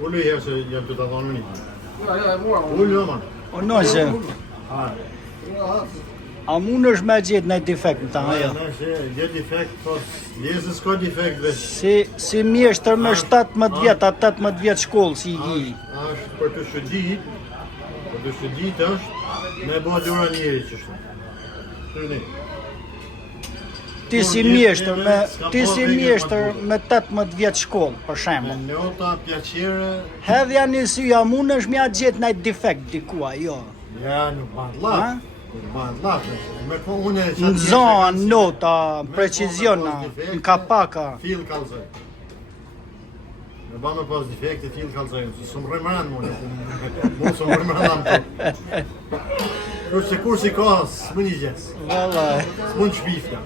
Ullu herë se jam të të thonë një. Ullu man. O nëse, a mund është me gjithë në defekt në ta ajo? Je defekt, po lezës ka defekt veç. Si mjeshtër me 17 vjetë, 18 vjetë shkollë si i gi. Ashtë për të shëdit, është me bo dura njeri qështu. Shërni. Ti si mjeshtër me 18 vjetë shkollë, për shembull. Me nota, pjaqere... Hedhja një sy, a mund është mja gjithë në defekt dikua, jo? Ja, nuk bandë lafë. Nuk bandë lafë. Në zonë, nota, preciziona, në kapaka. Fil kalzoj. Me ba me pas defekte, fil kalzoj. Së më rëmëran më në. Mu së më rëmëran më. Kurse ka, së më një gjithë. Vallaj. Së më në shpifta.